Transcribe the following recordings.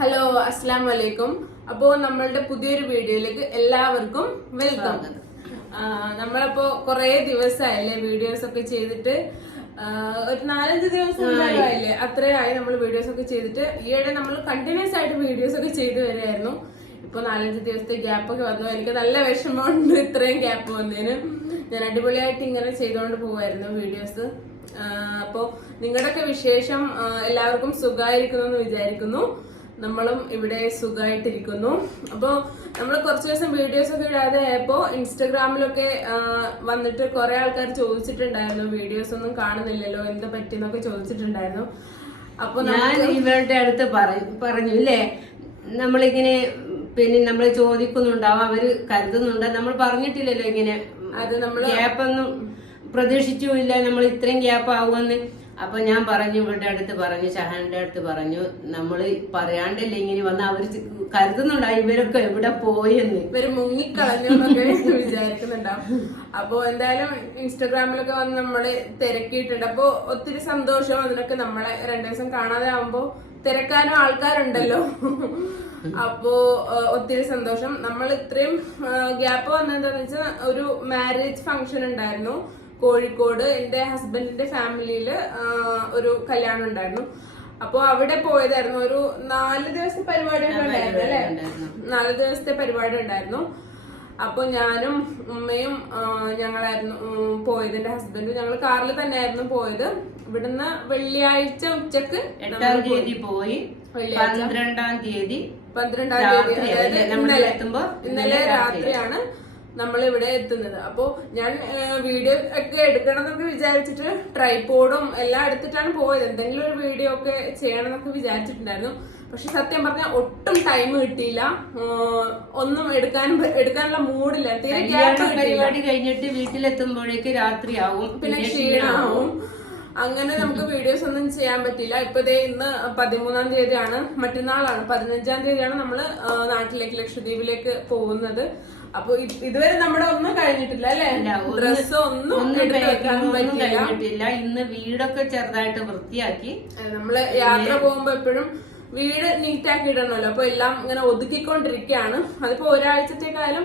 Hello, അസ്സാം വലൈക്കും. അപ്പോ നമ്മളുടെ പുതിയൊരു വീഡിയോയിലേക്ക് എല്ലാവർക്കും വെൽക്കം. നമ്മളപ്പോ കൊറേ ദിവസമായില്ലേ വീഡിയോസ് ഒക്കെ ചെയ്തിട്ട്, ഒരു 4-5 ദിവസം ആയില്ലേ, അത്രയായി നമ്മൾ വീഡിയോസ് ഒക്കെ ചെയ്തിട്ട്. ഈയിടെ നമ്മൾ കണ്ടിന്യൂസ് ആയിട്ട് വീഡിയോസ് ഒക്കെ ചെയ്തു വരികയായിരുന്നു. ഇപ്പൊ 4-5 ദിവസത്തെ ഗ്യാപ്പ് ഒക്കെ വന്നു. എനിക്ക് നല്ല വിഷമമുണ്ട് ഇത്രയും ഗ്യാപ്പ് വന്നതിന്. ഞാൻ അടിപൊളിയായിട്ട് ഇങ്ങനെ ചെയ്തുകൊണ്ട് പോവായിരുന്നു വീഡിയോസ്. അപ്പോ നിങ്ങളുടെയൊക്കെ വിശേഷം എല്ലാവർക്കും സുഖമായിരിക്കുന്നു എന്ന് വിചാരിക്കുന്നു. നമ്മളും ഇവിടെ സുഖമായിട്ടിരിക്കുന്നു. അപ്പോൾ നമ്മൾ കുറച്ച് ദിവസം വീഡിയോസ് ഒക്കെ ഇടാതെ ആയപ്പോ ഇൻസ്റ്റഗ്രാമിലൊക്കെ വന്നിട്ട് കുറെ ആൾക്കാർ ചോദിച്ചിട്ടുണ്ടായിരുന്നു, വീഡിയോസ് ഒന്നും കാണുന്നില്ലല്ലോ, എന്താ പറ്റിയെന്നൊക്കെ ചോദിച്ചിട്ടുണ്ടായിരുന്നു. അപ്പൊ ഞാൻ ഇവരുടെ അടുത്ത് പറഞ്ഞു ഇല്ലേ, നമ്മളിങ്ങനെ പിന്നെ നമ്മൾ ചോദിക്കുന്നുണ്ടാവും, അവര് കരുതുന്നുണ്ട്, നമ്മൾ പറഞ്ഞിട്ടില്ലല്ലോ ഇങ്ങനെ അത് നമ്മൾ ഗ്യാപ്പൊന്നും പ്രതീക്ഷിച്ചുമില്ല നമ്മൾ ഇത്രയും ഗ്യാപ്പ് ആവുമെന്ന്. അപ്പൊ ഞാൻ പറഞ്ഞു, ഇവരുടെ അടുത്ത് പറഞ്ഞു, ഷഹാന്റെ അടുത്ത് പറഞ്ഞു, നമ്മള് പറയാണ്ടല്ലേ ഇങ്ങനെ വന്ന് അവര് കരുതുന്നുണ്ടാവും ഇവരൊക്കെ എവിടെ പോയെന്ന്, ഇവര് മുങ്ങിക്കളഞ്ഞൊക്കെ വിചാരിക്കുന്നുണ്ടാവും. അപ്പൊ എന്തായാലും ഇൻസ്റ്റാഗ്രാമിലൊക്കെ വന്ന് നമ്മള് തിരക്കിയിട്ടുണ്ട്. അപ്പൊ ഒത്തിരി സന്തോഷം. അതിനൊക്കെ നമ്മളെ 2 ദിവസം കാണാതെ ആവുമ്പോ തിരക്കാനും ആൾക്കാരുണ്ടല്ലോ. അപ്പോ ഒത്തിരി സന്തോഷം. നമ്മൾ ഇത്രയും ഗ്യാപ്പ് വന്നതെന്താന്ന് വെച്ചാൽ, ഒരു മാരേജ് ഫംഗ്ഷൻ ഉണ്ടായിരുന്നു കോഴിക്കോട്. എന്റെ ഹസ്ബൻഡിന്റെ ഫാമിലിയില് ഒരു കല്യാണം ഉണ്ടായിരുന്നു. അപ്പൊ അവിടെ പോയതായിരുന്നു. ഒരു 4 ദിവസത്തെ പരിപാടിയൊക്കെ ഉണ്ടായിരുന്നു അല്ലെ, 4 ദിവസത്തെ പരിപാടി ഉണ്ടായിരുന്നു. അപ്പൊ ഞാനും ഉമ്മയും ഞങ്ങളായിരുന്നു പോയത്. എന്റെ ഹസ്ബൻഡ് ഞങ്ങൾ കാറിൽ തന്നെയായിരുന്നു പോയത്. ഇവിടുന്ന് വെള്ളിയാഴ്ച ഉച്ചക്ക് 8-ാം തീയതി പോയി, 12-ാം തീയതി ഇന്നലെ രാത്രിയാണ് നമ്മൾ ഇവിടെ എത്തുന്നത്. അപ്പോ ഞാൻ വീഡിയോ ഒക്കെ എടുക്കണം എന്നൊക്കെ വിചാരിച്ചിട്ട് ട്രൈപോഡും എല്ലാം എടുത്തിട്ടാണ് പോയത്. എന്തെങ്കിലും ഒരു വീഡിയോ ഒക്കെ ചെയ്യണം എന്നൊക്കെ വിചാരിച്ചിട്ടുണ്ടായിരുന്നു. പക്ഷെ സത്യം പറഞ്ഞാൽ ഒട്ടും ടൈം കിട്ടിയില്ല. ഒന്നും എടുക്കാനുള്ള മൂഡില്ല. തീരെ പരിപാടി കഴിഞ്ഞിട്ട് വീട്ടിലെത്തുമ്പോഴേക്ക് രാത്രിയാവും, പിന്നെ ക്ഷീണമാവും. അങ്ങനെ നമുക്ക് വീഡിയോസ് ഒന്നും ചെയ്യാൻ പറ്റില്ല. ഇപ്പൊ ഇന്ന് 13-ാം തീയതിയാണ്, മറ്റന്നാളാണ് 15-ാം തീയതിയാണ് നമ്മള് നാട്ടിലേക്ക് ലക്ഷദ്വീപിലേക്ക് പോകുന്നത്. അപ്പൊ ഇതുവരെ നമ്മുടെ ഒന്നും കഴിഞ്ഞിട്ടില്ല അല്ലെ, ഡ്രസ്സോ ഒന്നും കഴിഞ്ഞിട്ടില്ല. ഇന്ന് വീടൊക്കെ ചെറുതായിട്ട് വൃത്തിയാക്കി. നമ്മള് യാത്ര പോകുമ്പോ എപ്പോഴും വീട് നീറ്റാക്കി ഇടണമല്ലോ. അപ്പൊ എല്ലാം ഇങ്ങനെ ഒതുക്കിക്കൊണ്ടിരിക്കുകയാണ്. അതിപ്പോ ഒരാഴ്ചത്തേക്കായാലും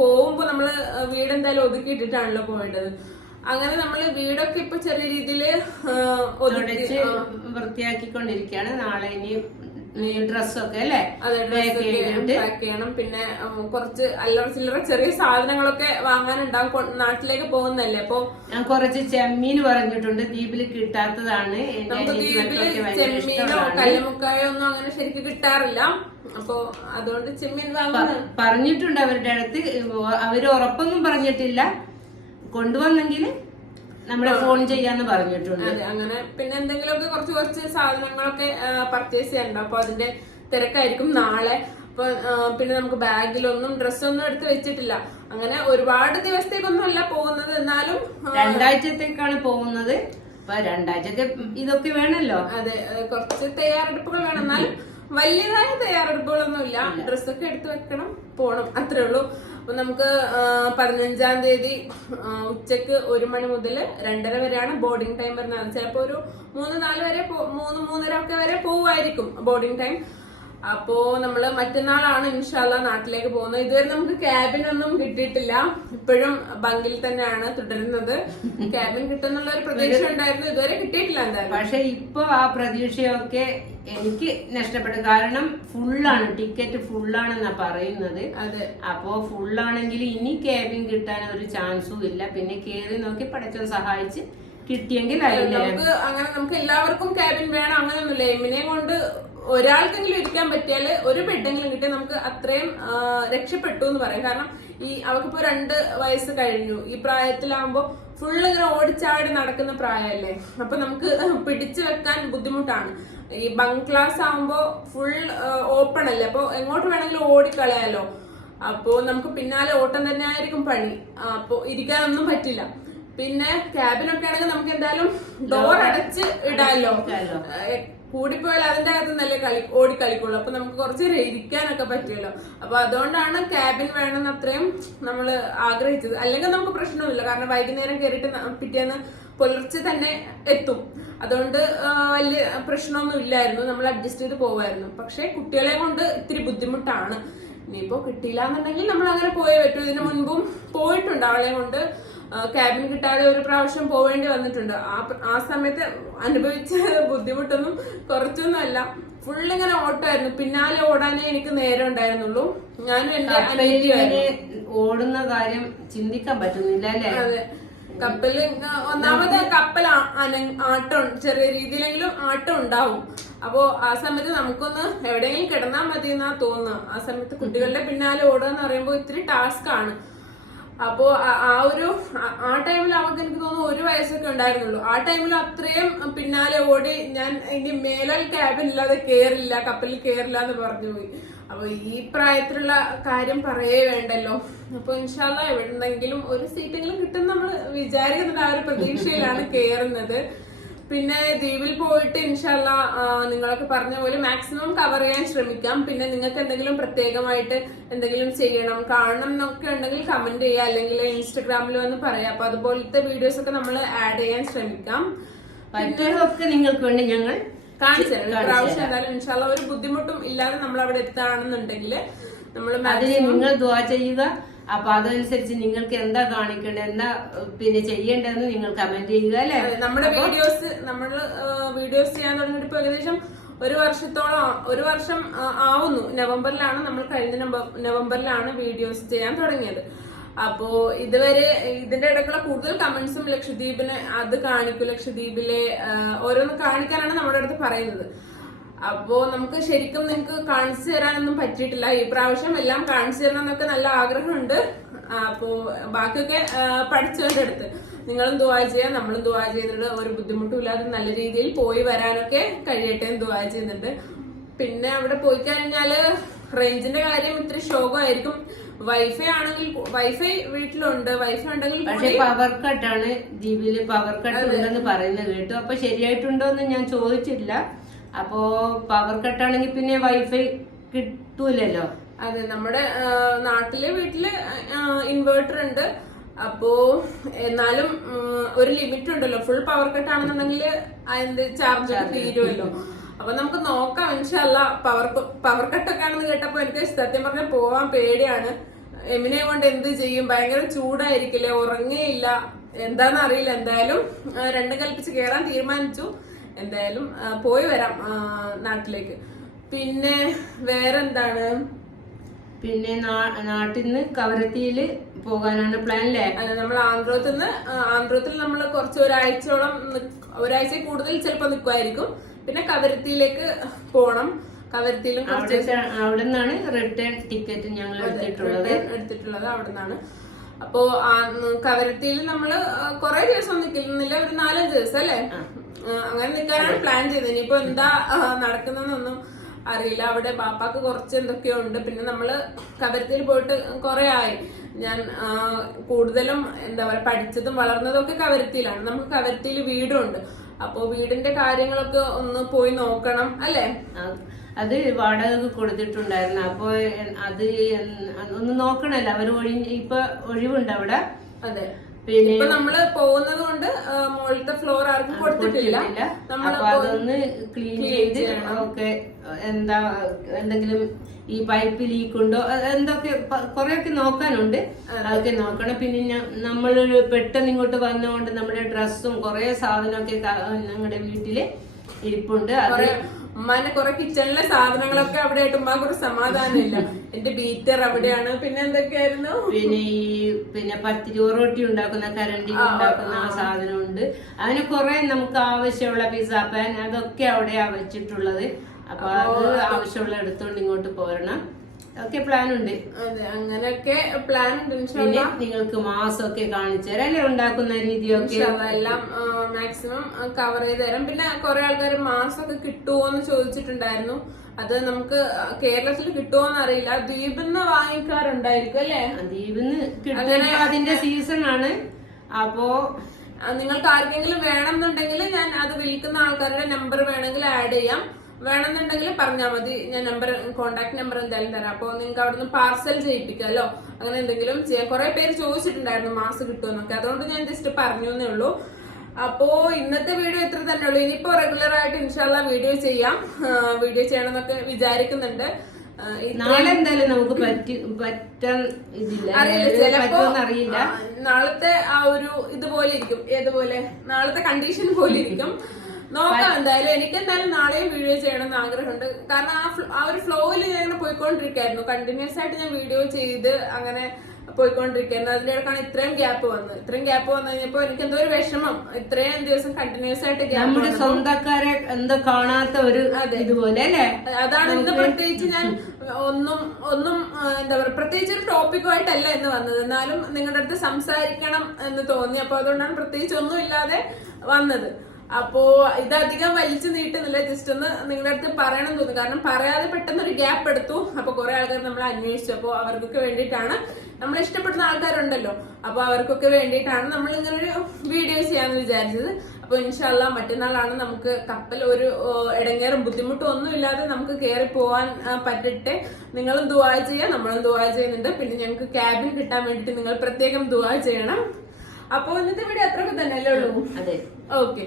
പോകുമ്പോ നമ്മള് വീട് എന്തായാലും ഒതുക്കിയിട്ടിട്ടാണല്ലോ പോവേണ്ടത്. അങ്ങനെ നമ്മള് വീടൊക്കെ ഇപ്പൊ ചെറിയ രീതിയില് വൃത്തിയാക്കിക്കൊണ്ടിരിക്കുകയാണ്. നാളെ ഇനി ഡ്രസ്സൊക്കെ അല്ലെ പാക്ക് ചെയ്യണം. പിന്നെ കുറച്ച് അല്ലറ ചില്ലറ ചെറിയ സാധനങ്ങളൊക്കെ വാങ്ങാനുണ്ടാവും. നാട്ടിലേക്ക് പോകുന്നല്ലേ. അപ്പൊ ഞാൻ കുറച്ച് ചെമ്മീൻ പറഞ്ഞിട്ടുണ്ട്, ദ്വീപിൽ കിട്ടാത്തതാണ്. നമുക്ക് ദ്വീപില് ചെമ്മീനോ കല്ലുമുക്കായോ ഒന്നും അങ്ങനെ ശരിക്കും കിട്ടാറില്ല. അപ്പൊ അതുകൊണ്ട് ചെമ്മീൻ വാങ്ങുന്നത് പറഞ്ഞിട്ടുണ്ട് അവരുടെ അടുത്ത്. അവര് ഉറപ്പൊന്നും പറഞ്ഞിട്ടില്ല, കൊണ്ടുവന്നെങ്കിൽ നമ്മളെ ഫോൺ ചെയ്യാന്ന് പറഞ്ഞിട്ടുണ്ട്. അതെ, അങ്ങനെ പിന്നെ എന്തെങ്കിലുമൊക്കെ കുറച്ച് സാധനങ്ങളൊക്കെ പർച്ചേസ് ചെയ്യാനുണ്ട്. അപ്പൊ അതിന്റെ തിരക്കായിരിക്കും നാളെ. അപ്പൊ പിന്നെ നമുക്ക് ബാഗിലൊന്നും ഡ്രസ്സൊന്നും എടുത്ത് വെച്ചിട്ടില്ല. അങ്ങനെ ഒരുപാട് ദിവസത്തേക്കൊന്നും അല്ല പോകുന്നത്, എന്നാലും 2 ആഴ്ചത്തേക്കാണ് പോകുന്നത്. അപ്പൊ 2 ആഴ്ചത്തെ ഇതൊക്കെ വേണല്ലോ. അതെ, കുറച്ച് തയ്യാറെടുപ്പുകൾ വേണം. എന്നാലും വലിയതായ തയ്യാറെടുപ്പുകളൊന്നും ഇല്ല. ഡ്രസ്സൊക്കെ എടുത്ത് വെക്കണം, പോണം, അത്രേ ഉള്ളൂ. അപ്പൊ നമുക്ക് 15-ാം തീയതി ഉച്ചക്ക് 1 മണി മുതൽ 2:30 വരെയാണ് ബോർഡിംഗ് ടൈം വരുന്നത്. ചിലപ്പോ ഒരു 3-4 വരെ 3-3:30 ഒക്കെ വരെ പോവായിരിക്കും ബോർഡിംഗ് ടൈം. അപ്പോ നമ്മള് മറ്റന്നാളാണ് ഇൻഷാല്ല നാട്ടിലേക്ക് പോകുന്നത്. ഇതുവരെ നമുക്ക് ക്യാബിനൊന്നും കിട്ടിയിട്ടില്ല. ഇപ്പോഴും ബങ്കിൽ തന്നെയാണ് തുടരുന്നത്. ക്യാബിൻ കിട്ടുന്നുള്ള ഒരു പ്രതീക്ഷ ഉണ്ടായിരുന്നു, ഇതുവരെ കിട്ടിയിട്ടില്ല എന്തായാലും. പക്ഷെ ഇപ്പൊ ആ പ്രതീക്ഷയൊക്കെ എനിക്ക് നഷ്ടപ്പെട്ടു. കാരണം ഫുള്ളാണ്, ടിക്കറ്റ് ഫുള്ളാണെന്നാ പറയുന്നത്. അതെ, അപ്പോ ഫുള്ളാണെങ്കിൽ ഇനി ക്യാബിൻ കിട്ടാൻ ഒരു ചാൻസും ഇല്ല. പിന്നെ കേറി നോക്കി പടച്ചോൻ സഹായിച്ച് കിട്ടിയെങ്കിൽ നമുക്ക് എല്ലാവർക്കും ക്യാബിൻ വേണം അങ്ങനെയൊന്നുമില്ല. എമ്മിനെ കൊണ്ട് ഒരാൾക്കെങ്കിലും ഇരിക്കാൻ പറ്റിയാല്, ഒരു ബെഡെങ്കിലും കിട്ടിയാൽ നമുക്ക് അത്രയും രക്ഷപ്പെട്ടു എന്ന് പറയാം. കാരണം അവൾക്കിപ്പോ 2 വയസ്സ് കഴിഞ്ഞു. ഈ പ്രായത്തിലാവുമ്പോ ഫുള്ള് ഇങ്ങനെ ഓടിച്ചാടി നടക്കുന്ന പ്രായമല്ലേ. അപ്പൊ നമുക്ക് പിടിച്ചു വെക്കാൻ ബുദ്ധിമുട്ടാണ്. ഈ ബങ്ക് ക്ലാസ് ആവുമ്പോ ഫുൾ ഓപ്പൺ അല്ലേ, അപ്പൊ എങ്ങോട്ട് വേണമെങ്കിലും ഓടിക്കളയാലോ. അപ്പോ നമുക്ക് പിന്നാലെ ഓട്ടം തന്നെ ആയിരിക്കും പണി. അപ്പൊ ഇരിക്കാനൊന്നും പറ്റില്ല. പിന്നെ ക്യാബിനൊക്കെ ആണെങ്കിൽ നമുക്ക് എന്തായാലും ഡോർ അടച്ച് ഇടാലോ. കൂടിപ്പോയാൽ അതിന്റെ അകത്ത് നല്ല ഓടിക്കളിക്കുള്ളൂ. അപ്പൊ നമുക്ക് കുറച്ച് നേരം ഇരിക്കാനൊക്കെ പറ്റുമല്ലോ. അപ്പൊ അതുകൊണ്ടാണ് ക്യാബിൻ വേണമെന്ന് അത്രയും നമ്മള് ആഗ്രഹിച്ചത്. അല്ലെങ്കിൽ നമുക്ക് പ്രശ്നമില്ല. കാരണം വൈകുന്നേരം കയറിയിട്ട് പിറ്റേന്ന് പുലർച്ചെ തന്നെ എത്തും. അതുകൊണ്ട് വലിയ പ്രശ്നമൊന്നും ഇല്ലായിരുന്നു, നമ്മൾ അഡ്ജസ്റ്റ് ചെയ്ത് പോവായിരുന്നു. പക്ഷെ കുട്ടികളെ കൊണ്ട് ഇത്തിരി ബുദ്ധിമുട്ടാണ്. ഇനിയിപ്പോ കിട്ടിയില്ല എന്നുണ്ടെങ്കിൽ നമ്മൾ അങ്ങനെ പോയേ പറ്റൂ. ഇതിനു മുൻപും പോയിട്ടുണ്ട് അവളെ കൊണ്ട്, ക്യാബിൻ കിട്ടാതെ ഒരു പ്രാവശ്യം പോവേണ്ടി വന്നിട്ടുണ്ട്. ആ സമയത്ത് അനുഭവിച്ച ബുദ്ധിമുട്ടൊന്നും കുറച്ചൊന്നും അല്ല. ഫുള്ളിങ്ങനെ ഓട്ടമായിരുന്നു, പിന്നാലെ ഓടാനേ എനിക്ക് നേരം ഉണ്ടായിരുന്നുള്ളൂ. ഞാനും എന്റെ അനിയത്തിയും ഓടുന്ന കാര്യം ചിന്തിക്കാൻ പറ്റുന്നില്ല അല്ലേ? അതെ, കപ്പല് ഒന്നാമത് കപ്പൽ ആട്ടം ചെറിയ രീതിയിലെങ്കിലും ആട്ടം ഉണ്ടാവും. അപ്പോ ആ സമയത്ത് നമുക്കൊന്ന് എവിടെയെങ്കിലും കിടന്നാൽ മതി എന്നാ തോന്നുക. ആ സമയത്ത് കുട്ടികളുടെ പിന്നാലെ ഓടുക എന്ന് പറയുമ്പോൾ ഇത്തിരി ടാസ്ക് ആണ്. അപ്പോ ആ ടൈമിൽ അവർക്ക് എനിക്ക് തോന്നുന്നു 1 വയസ്സൊക്കെ ഉണ്ടായിരുന്നുള്ളൂ. ആ ടൈമിൽ അത്രയും പിന്നാലെ ഓടി ഞാൻ ഇനി മേലാൽ ക്യാബിൻ ഇല്ലാതെ കേറില്ല, കപ്പലിൽ കേറില്ല എന്ന് പറഞ്ഞു പോയി. അപ്പൊ ഈ പ്രായത്തിലുള്ള കാര്യം പറയേ വേണ്ടല്ലോ. അപ്പൊ ഇൻഷാല്ല എവിടെന്നെങ്കിലും ഒരു സീറ്റെങ്കിലും കിട്ടും നമ്മൾ വിചാരിക്കുന്നുണ്ട്. ആ ഒരു പ്രതീക്ഷയിലാണ് കേറുന്നത്. പിന്നെ ദ്വീപിൽ പോയിട്ട് ഇൻഷാല്ല നിങ്ങളൊക്കെ പറഞ്ഞ പോലെ മാക്സിമം കവർ ചെയ്യാൻ ശ്രമിക്കാം. പിന്നെ നിങ്ങൾക്ക് എന്തെങ്കിലും പ്രത്യേകമായിട്ട് എന്തെങ്കിലും ചെയ്യണം, കാണണം എന്നൊക്കെ ഉണ്ടെങ്കിൽ കമന്റ് ചെയ്യുക, അല്ലെങ്കിൽ ഇൻസ്റ്റഗ്രാമിൽ വന്ന് പറയാം. അപ്പൊ അതുപോലത്തെ വീഡിയോസ് ഒക്കെ നമ്മൾ ആഡ് ചെയ്യാൻ ശ്രമിക്കാം. പറ്റുന്നതൊക്കെ നിങ്ങൾക്ക് വേണ്ടി ഞങ്ങൾ കാണിച്ചു തരാം. പ്രാവശ്യം എന്തായാലും ഇൻഷാല്ല ഒരു ബുദ്ധിമുട്ടും ഇല്ലാതെ നമ്മൾ അവിടെ എത്താണെന്നുണ്ടെങ്കിൽ നമ്മൾ നിങ്ങൾ ദുആ ചെയ്യുക. അപ്പൊ അതനുസരിച്ച് നിങ്ങൾക്ക് എന്താ കാണിക്കേണ്ടത്, എന്താ പിന്നെ ചെയ്യേണ്ടതെന്ന് നിങ്ങൾ കമന്റ് ചെയ്യുക അല്ലെ? നമ്മുടെ വീഡിയോസ് ചെയ്യാൻ തുടങ്ങിയിട്ട് ഇപ്പൊ ഏകദേശം 1 വർഷം ആവുന്നു. നവംബറിലാണ് നമ്മൾ കഴിഞ്ഞ നവംബറിലാണ് വീഡിയോസ് ചെയ്യാൻ തുടങ്ങിയത്. അപ്പോ ഇതുവരെ ഇതിന്റെ ഇടയ്ക്കുള്ള കൂടുതൽ കമന്റ്സും ലക്ഷദ്വീപിന് അത് കാണിക്കും, ലക്ഷദ്വീപിലെ ഓരോന്ന് കാണിക്കാനാണ് നമ്മുടെ അടുത്ത് പറയുന്നത്. അപ്പോ നമുക്ക് ശരിക്കും നിങ്ങൾക്ക് കാണിച്ചു തരാനൊന്നും പറ്റിയിട്ടില്ല. ഈ പ്രാവശ്യം എല്ലാം കാണിച്ചു തരണം എന്നൊക്കെ നല്ല ആഗ്രഹമുണ്ട്. അപ്പോ ബാക്കിയൊക്കെ പഠിച്ചവരുടെ അടുത്ത് നിങ്ങളും ദുആ ചെയ്യാം, നമ്മളും ദുആ ചെയ്യുന്നുണ്ട്. ഒരു ബുദ്ധിമുട്ടും ഇല്ലാതെ നല്ല രീതിയിൽ പോയി വരാനൊക്കെ കഴിയട്ടെ എന്ന് ദുആ ചെയ്യുന്നുണ്ട്. പിന്നെ അവിടെ പോയി കഴിഞ്ഞാല് റേഞ്ചിന്റെ കാര്യം ഇത്തിരി ശോകമായിരിക്കും. വൈഫൈ വീട്ടിലുണ്ട്, വൈഫൈ ഉണ്ടെങ്കിൽ പക്ഷെ പവർ കട്ടാണ് ദ്വീപില്, പവർ കട്ട് ഉണ്ടെന്ന് പറയുന്നത് കേട്ടു. അപ്പൊ ശരിയായിട്ടുണ്ടോ എന്ന് ഞാൻ ചോദിച്ചില്ല. അപ്പോ പവർ കട്ടാണെങ്കിൽ പിന്നെ വൈഫൈ കിട്ടൂലല്ലോ. അതെ, നമ്മുടെ നാട്ടിലെ വീട്ടില് ഇൻവേർട്ടർ ഉണ്ട്. അപ്പോ എന്നാലും ഒരു ലിമിറ്റ് ഉണ്ടല്ലോ. ഫുൾ പവർ കട്ട് ആണെന്നുണ്ടെങ്കിൽ അതിന്റെ ചാർജ് തീരുമല്ലോ. അപ്പൊ നമുക്ക് നോക്കാം ഇൻഷാല്ല. പവർ കട്ടൊക്കെ ആണെന്ന് കേട്ടപ്പോ എനിക്ക് സത്യം പറഞ്ഞാൽ പോവാൻ പേടിയാണ്. എമിനെ കൊണ്ട് എന്ത് ചെയ്യും? ഭയങ്കര ചൂടായിരിക്കില്ലേ, ഉറങ്ങേയില്ല, എന്താന്ന് അറിയില്ല. എന്തായാലും രണ്ടും കൽപ്പിച്ച് കേറാൻ തീരുമാനിച്ചു. എന്തായാലും പോയി വരാം നാട്ടിലേക്ക്. പിന്നെ വേറെന്താണ്? പിന്നെ നാട്ടിൽ നിന്ന് കവരത്തിയില് പോകാനാണ് പ്ലാൻ അല്ലേ? അല്ല, നമ്മൾ ആന്ധ്രത്തിൽ നമ്മൾ കുറച്ച് ഒരാഴ്ച കൂടുതൽ ചിലപ്പോ നിൽക്കുമായിരിക്കും. പിന്നെ കവരത്തിയിലേക്ക് പോണം. കവരത്തിയിലും അവിടെ നിന്നാണ് റിട്ടേൺ ടിക്കറ്റ് ഞങ്ങൾ എടുത്തിട്ടുള്ളത് അവിടെ നിന്നാണ്. അപ്പോ കവരത്തിയിൽ നമ്മള് കുറെ ദിവസം നിൽക്കുന്നില്ല, ഒരു 4-5 ദിവസം അല്ലേ, അങ്ങനെ നിൽക്കാനാണ് പ്ലാൻ ചെയ്തത്. ഇനിയിപ്പോ എന്താ നടക്കുന്നതെന്നൊന്നും അറിയില്ല. അവിടെ ബാപ്പാക്ക് കുറച്ച് എന്തൊക്കെയോ ഉണ്ട്. പിന്നെ നമ്മള് കവരത്തിയിൽ പോയിട്ട് കുറെ ആയി. ഞാൻ കൂടുതലും എന്താ പറയാ പഠിച്ചതും വളർന്നതും ഒക്കെ കവരത്തിയിലാണ്. നമുക്ക് കവരത്തിയിൽ വീടുണ്ട്. അപ്പോ വീടിന്റെ കാര്യങ്ങളൊക്കെ ഒന്ന് പോയി നോക്കണം അല്ലേ? അത് വാടക കൊടുത്തിട്ടുണ്ടായിരുന്നു. അപ്പൊ അത് ഒന്ന് നോക്കണല്ലോ. അവര് ഇപ്പൊ ഒഴിവുണ്ട് അവിടെ. അതെ, പിന്നെ ഇപ്പൊ നമ്മള് പോകുന്നത് കൊണ്ട് മുകളിലത്തെ ഫ്ലോർ ആർക്കും കൊടുത്തിട്ടില്ല. അപ്പൊ അതൊന്ന് ക്ലീൻ ചെയ്ത് ഒക്കെ എന്താ എന്തെങ്കിലും ഈ പൈപ്പ് ലീക്ക് ഉണ്ടോ എന്തൊക്കെ കൊറേയൊക്കെ നോക്കാനുണ്ട്. അതൊക്കെ നോക്കണം. പിന്നെ നമ്മളൊരു പെട്ടെന്ന് ഇങ്ങോട്ട് വന്നുകൊണ്ട് നമ്മുടെ ഡ്രസ്സും കുറെ സാധനമൊക്കെ ഞങ്ങളുടെ വീട്ടില് ഇരിപ്പുണ്ട്. അത് ഉമ്മാന്റെ കുറെ കിച്ചണിലെ സാധനങ്ങളൊക്കെ അവിടെ ആയിട്ട് ഉമ്മാക്ക് ഒരു സമാധാനമില്ല. എന്റെ ബീറ്റർ അവിടെയാണ്. പിന്നെ എന്തൊക്കെയായിരുന്നു? പിന്നെ പത്തിരി റൊട്ടി ഉണ്ടാക്കുന്ന കരണ്ടി ഉണ്ടാക്കുന്ന ആ സാധനമുണ്ട്. അതിന് കുറെ നമുക്ക് ആവശ്യമുള്ള പിസ്സ പാൻ അതൊക്കെ അവിടെയാ വെച്ചിട്ടുള്ളത്. അപ്പൊ അത് ആവശ്യമുള്ള എടുത്തോണ്ട് ഇങ്ങോട്ട് പോരണം. ഒക്കെ പ്ലാൻ ഉണ്ട്. അതെ, അങ്ങനെയൊക്കെ പ്ലാൻ ഉണ്ട്. പിന്നെ നിങ്ങൾക്ക് മാസമൊക്കെ കാണിച്ചു തരാം അല്ലെ, ഉണ്ടാക്കുന്ന രീതിയൊക്കെ എല്ലാം മാക്സിമം കവർ ചെയ്ത് തരാം. പിന്നെ കുറെ ആൾക്കാർ മാസമൊക്കെ കിട്ടുമോ എന്ന് ചോദിച്ചിട്ടുണ്ടായിരുന്നു. അത് നമുക്ക് കേരളത്തിൽ കിട്ടുമോന്ന് അറിയില്ല. ദ്വീപിൽ നിന്ന് വാങ്ങിക്കാറുണ്ടായിരിക്കും അല്ലെ? ദ്വീപിൽ നിന്ന് കിട്ടുന്ന അതിന്റെ സീസൺ ആണ്. അപ്പോ നിങ്ങൾക്ക് ആർക്കെങ്കിലും വേണമെന്നുണ്ടെങ്കിൽ ഞാൻ അത് വിൽക്കുന്ന ആൾക്കാരുടെ നമ്പർ വേണമെങ്കിൽ ആഡ് ചെയ്യാം. വേണമെന്നുണ്ടെങ്കിൽ പറഞ്ഞാൽ മതി. ഞാൻ കോണ്ടാക്ട് നമ്പർ എന്തായാലും തരാം. അപ്പൊ നിങ്ങൾക്ക് അവിടെ നിന്ന് പാർസൽ ചെയ്യിപ്പിക്കാമല്ലോ, അങ്ങനെ എന്തെങ്കിലും ചെയ്യാം. കുറെ പേര് ചോദിച്ചിട്ടുണ്ടായിരുന്നു മാസം കിട്ടുമെന്നൊക്കെ. അതുകൊണ്ട് ഞാൻ ജസ്റ്റ് പറഞ്ഞു എന്നേ ഉള്ളൂ. അപ്പോ ഇന്നത്തെ വീഡിയോ ഇത്ര തന്നെ ഉള്ളൂ. ഇനിയിപ്പോ റെഗുലർ ആയിട്ട് ഇൻഷാല്ല വീഡിയോ ചെയ്യാം. വീഡിയോ ചെയ്യണമെന്നൊക്കെ വിചാരിക്കുന്നുണ്ട്. നാളെ എന്തായാലും നമുക്ക് പറ്റാൻ ഇതില്ല, അറിയില്ല. നാളത്തെ ആ ഒരു ഇതുപോലെ ഇരിക്കും, ഏതുപോലെ നാളത്തെ കണ്ടീഷൻ പോലെ ഇരിക്കും. നോക്കാം. എന്തായാലും എനിക്ക് എന്തായാലും നാളെയും വീഡിയോ ചെയ്യണം എന്ന് ആഗ്രഹമുണ്ട്. കാരണം ആ ഒരു ഫ്ലോയിൽ ഞാൻ ഇങ്ങനെ പോയിക്കൊണ്ടിരിക്കായിരുന്നു. കണ്ടിന്യൂസ് ആയിട്ട് ഞാൻ വീഡിയോ ചെയ്ത് അങ്ങനെ പോയിക്കൊണ്ടിരിക്കുന്നത്. അതിന്റെ ഇടക്കാണ് ഇത്രയും ഗ്യാപ്പ് വന്നത്. ഇത്രയും ഗ്യാപ്പ് വന്നു കഴിഞ്ഞപ്പോ എനിക്ക് എന്തോ ഒരു വിഷമം. ഇത്രയും ദിവസം കണ്ടിന്യൂസ് ആയിട്ട് നമ്മുടെ സ്വന്തക്കാരെ എന്തോ കാണാത്ത ഒരു ഇതുപോലെ അല്ലേ. അതാണ് ഇന്ന് പ്രത്യേകിച്ച് ഞാൻ ഒന്നും എന്താ പറയുക, പ്രത്യേകിച്ച് ഒരു ടോപ്പിക്കുമായിട്ടല്ല ഇന്ന് വന്നത്. എന്നാലും നിങ്ങളുടെ അടുത്ത് സംസാരിക്കണം എന്ന് തോന്നി. അപ്പൊ അതുകൊണ്ടാണ് പ്രത്യേകിച്ച് ഒന്നും ഇല്ലാതെ വന്നത്. അപ്പോ ഇതധികം വലിച്ചു നീട്ടുന്നില്ല, ജസ്റ്റ് ഒന്ന് നിങ്ങളുടെ അടുത്ത് പറയണം തോന്നുന്നു. കാരണം പറയാതെ പെട്ടെന്ന് ഒരു ഗ്യാപ്പ് എടുത്തു. അപ്പൊ കുറെ ആൾക്കാർ നമ്മളെ അന്വേഷിച്ചു. അപ്പൊ അവർക്കൊക്കെ വേണ്ടിയിട്ടാണ്, നമ്മളെ ഇഷ്ടപ്പെടുന്ന ആൾക്കാരുണ്ടല്ലോ, അപ്പൊ അവർക്കൊക്കെ വേണ്ടിയിട്ടാണ് നമ്മൾ ഇങ്ങനെ ഒരു വീഡിയോ ചെയ്യാന്ന് വിചാരിച്ചത്. അപ്പൊ ഇൻഷാല്ല മറ്റന്നാളാണ് നമുക്ക് കപ്പൽ ഒരു ഇടങ്ങേറും ബുദ്ധിമുട്ടും ഒന്നും ഇല്ലാതെ നമുക്ക് കയറി പോവാൻ പറ്റട്ടെ. നിങ്ങളും ദുആ ചെയ്യുക, നമ്മളും ദുആ ചെയ്യുന്നുണ്ട്. പിന്നെ ഞങ്ങൾക്ക് ക്യാബിൻ കിട്ടാൻ വേണ്ടിട്ട് നിങ്ങൾ പ്രത്യേകം ദുആ ചെയ്യണം. അപ്പൊ ഇന്നത്തെ വീഡിയോ അത്രയൊക്കെ തന്നെ അല്ലേ ഉള്ളൂ. അതെ, ഓക്കെ.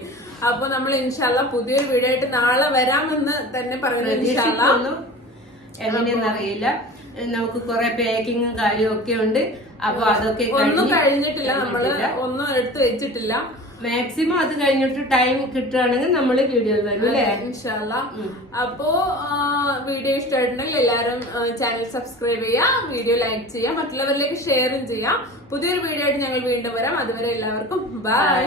അപ്പൊ നമ്മൾ ഇൻഷാല്ല പുതിയൊരു വീഡിയോ ആയിട്ട് നാളെ വരാമെന്ന് തന്നെ പറയുന്നത്. ഇൻഷാല്ല എങ്ങനെയെന്ന് അറിയില്ല, നമുക്ക് കുറെ പാക്കിങ്ങും കാര്യവും ഒക്കെ ഉണ്ട്. അപ്പൊ അതൊക്കെ ഒന്നും കഴിഞ്ഞിട്ടില്ല, നമ്മള് ഒന്നും എടുത്തു വെച്ചിട്ടില്ല. മാക്സിമം അത് കഴിഞ്ഞിട്ട് ടൈം കിട്ടുകയാണെങ്കിൽ നമ്മൾ വീഡിയോ വരും അല്ലേ, ഇൻഷാല്ല. അപ്പോ വീഡിയോ ഇഷ്ടമായിട്ടുണ്ടെങ്കിൽ എല്ലാവരും ചാനൽ സബ്സ്ക്രൈബ് ചെയ്യാം, വീഡിയോ ലൈക്ക് ചെയ്യാം, മറ്റുള്ളവരിലേക്ക് ഷെയറും ചെയ്യാം. പുതിയൊരു വീഡിയോ ആയിട്ട് ഞങ്ങൾ വീണ്ടും വരാം. അതുവരെ എല്ലാവർക്കും ബൈ.